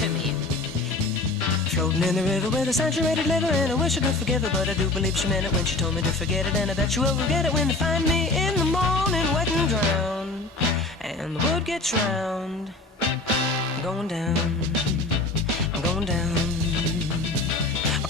to me. Floating in the river with a saturated liver, and I wish I could forgive her, but I do believe she meant it when she told me to forget it, and I bet she will forget it when they find me in the morning wet and drowned, and the wood gets round. I'm going down, I'm going down.